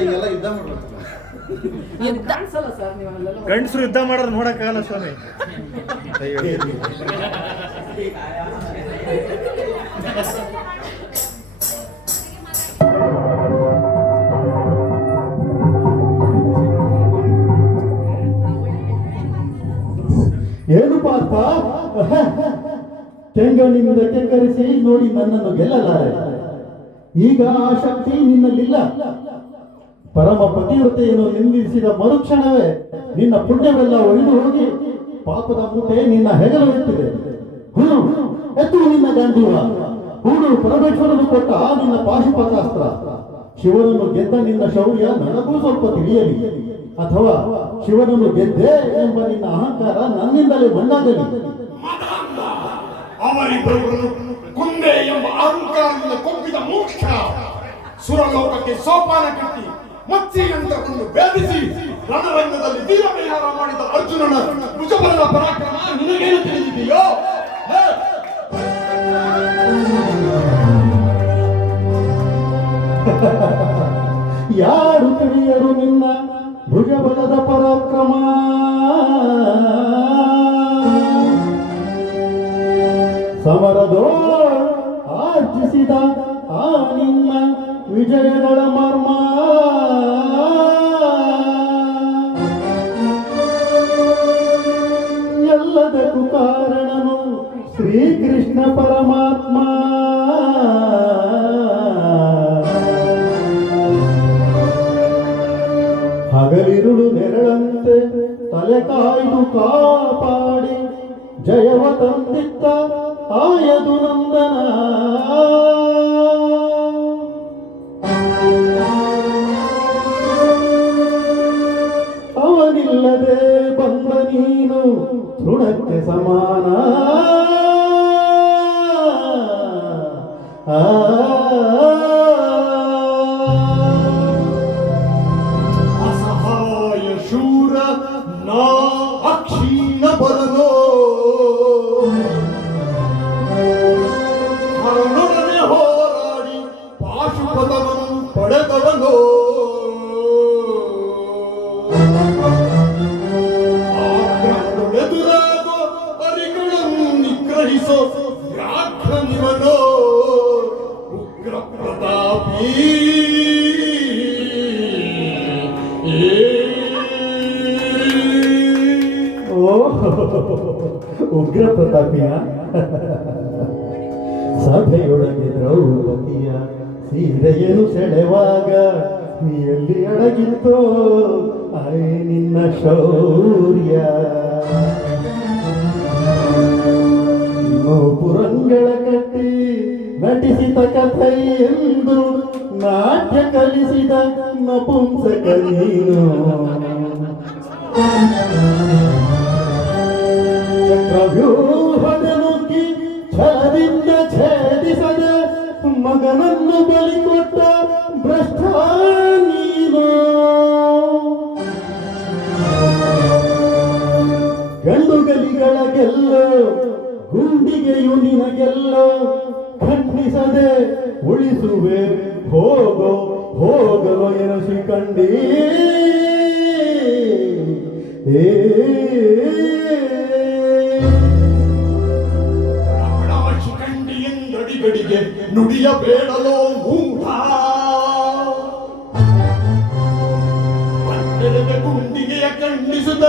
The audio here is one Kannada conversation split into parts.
ಈಗೆಲ್ಲ ಯುದ್ಧ ಮಾಡ್ಬೇಕು. ಗಂಡಸರು ಯುದ್ಧ ಮಾಡೋದು ನೋಡಕ್ಕಾಗಲ್ಲ ಸ್ವಾಮಿ. ಏನು ಪಾಪ ಕೆಂಗಣ್ಣಿನಿಂದ ಕೆಂಗರಿಸಿ ನೋಡಿ ನನ್ನನ್ನು ಗೆಲ್ಲಲಾರೆ. ಈಗ ಆ ಶಕ್ತಿ ನಿನ್ನಲ್ಲಿಲ್ಲ. ಪರಮ ಪತಿವ್ರತೆಯನ್ನು ನಿಂದಿಸಿದ ಮರುಕ್ಷಣವೇ ನಿನ್ನ ಪುಣ್ಯವೆಲ್ಲ ಒಯ್ದು ಹೋಗಿ ಪಾಪದ ಮೂಟೆ ನಿನ್ನ ಹೆಗಲು ಎತ್ತಿದೆ. ಎತ್ತು ನಿನ್ನ ಗಂಡೀವ. ಹೂಡು ಪರಮೇಶ್ವರನು ಕೊಟ್ಟ ನಿನ್ನ ಪಾಶುಪತಾಸ್ತ್ರ. ಶಿವನನ್ನು ಗೆದ್ದ ನಿನ್ನ ಶೌರ್ಯ ನನಗೂ ಸ್ವಲ್ಪ ತಿಳಿಯಲಿ, ಅಥವಾ ಶಿವನನ್ನು ಗೆದ್ದೆ ಎಂಬ ನಿನ್ನ ಅಹಂಕಾರ ನನ್ನಿಂದಲೇ ಮಣ್ಣಾಗಲಿ. ಅವರಿಬ್ಬರು ಕುಂದೆ ಎಂಬ ಅಹಂಕಾರದಿಂದ ಕೊಬ್ಬಿದ ಮುಖ್ಯ ಸುರಲೋಕಕ್ಕೆ ಸೋಪಾನ ಕಟ್ಟಿ ಮತ್ಸ್ಯಯಂತ್ರವನ್ನು ಭೇದಿಸಿ ರಣರಂಗದಲ್ಲಿ ವೀರವಿಹಾರ ಮಾಡಿದ ಅರ್ಜುನನ ಭುಜಬಲದ ಪರಾಕ್ರಮ ನಿನಗೇನು ತಿಳಿದಿದೆಯೋ? ಯಾರು ತಿಳಿಯರು ನಿನ್ನ ಭುಜಬಲದ ಪರಾಕ್ರಮ? ಸಮರದೋ ಆರ್ಜಿಸಿದ ಆ ನಿನ್ನ ವಿಜಯಗಳ ಮರ್ಮ. ಎಲ್ಲದಕ್ಕೂ ಕಾರಣನು ಶ್ರೀಕೃಷ್ಣ ಪರಮಾತ್ಮ. ಹಗಲಿರುಳು ನೆರಳಂತೆ ತಲೆ ಕಾಯ್ದು ಕಾಪಾಡಿ ಜಯವ ತಂದಿತ್ತ ಆಯದು ನಂದನ. ಅವನಿಲ್ಲದೆ ಬಂದ ನೀನು ತೃಣಕ್ಕೆ ಸಮಾನ. ಅಸಹಾಯ ಶೂರ ನಾ ಅಕ್ಷೀಣ ಬರಲೋ ಹರನೊಡನೆ ಹೋರಾಡಿ ಪಾಶುಪತವನ್ನು ಪಡೆದವನೋ. ಆಕ್ರಮಣೆದುರಾಗೋ ಅರಿಗಳನ್ನು ನಿಗ್ರಹಿಸೋ ವ್ಯಾಘ್ರನಿವನೋ ಉಗ್ರ ಪ್ರತಾಪಿ. ಉಗ್ರ ಪ್ರತಾಪಿಯ ಸಭೆಯೊಳಗೆ ದ್ರೌಪದಿಯ ಸೀರೆಯನ್ನು ಸೆಳೆವಾಗ ನೀಯಲ್ಲಿ ಅಡಗಿತ್ತೋ ನಿನ್ನ ಶೌರ್ಯ. ಪುರಂಗಳ ಕಟ್ಟಿ ನಟಿಸಿದ ಕಥೆ ಎಂದು ನಾಟ್ಯ ಕಲಿಸಿದ ನಪುಂಸಕ ನೀನು. ಚಕ್ರವ್ಯೂಹದ ನುಗ್ಗಿ ಛಲದಿಂದ ಛೇದಿಸದ ಮಗನನ್ನು ಬಲಿ ಕೊಟ್ಟ ಭ್ರಷ್ಟ ನೀನು. ಗಂಡುಗಲಿಗಳ ಗೆಲ್ಲೋ ಗುಂಡಿಗೆಯು ನಿನಗೆಲ್ಲೋ ಖಂಡಿಸದೆ ಉಳಿಸುವೆ ಹೋಗೋ ಹೋಗಲು ಎನಿಸಿಕೊಂಡೀ. ಶಿಖಂಡಿಯಂದಡಿಗಡಿಗೆ ನುಡಿಯಬೇಡಲೋ ಮೂಢ. ಪಟ್ಟಣದ ಗುಂಡಿಗೆಯ ಖಂಡಿಸುತ್ತ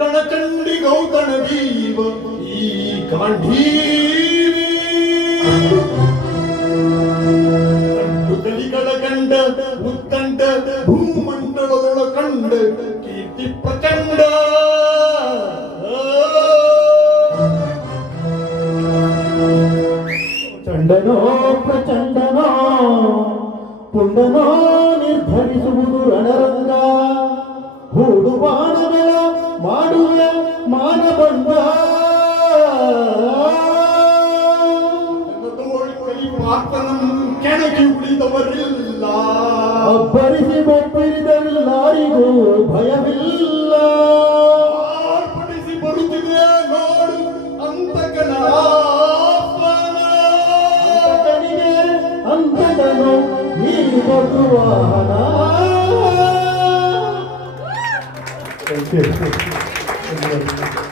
ರಣಚಂಡಿ ಗೌತಣ ವೀವ ಈ ಗಾಂಧೀವಿ. ಗಲಿಗಳ ಕಂಡ ಉತ್ತಂಡ ಭೂಮಂಡಲದೊಳ ಕಂಡ ಕೀರ್ತಿ ಪ್ರಚಂಡ. ಚಂಡನೋ ಪ್ರಚಂಡನೋ ಪುಂಡನೋ ನಿರ್ಧರಿಸುವುದು ರಣರಂಗ. ಹೂಡು ಬಾಣಗಳ ಮಾಡುವ ಮಾನಬಂಧ. ಕೆಣಕಿ ಉಳಿದವರಿಲ್ಲ. ಅಬ್ಬರಿಸಿ ಬೊಬ್ಬಿರಿದರಿಗೂ ಭಯವಿಲ್ಲ. ಆರ್ಪಡಿಸಿ ಬರುತ್ತಿದೆ ನೋಡು ಅಂತಕನ ಅಂತಕನಿಗೆ ಅಂತಕನು ಈ ಬರುವಾಹನ. Thank you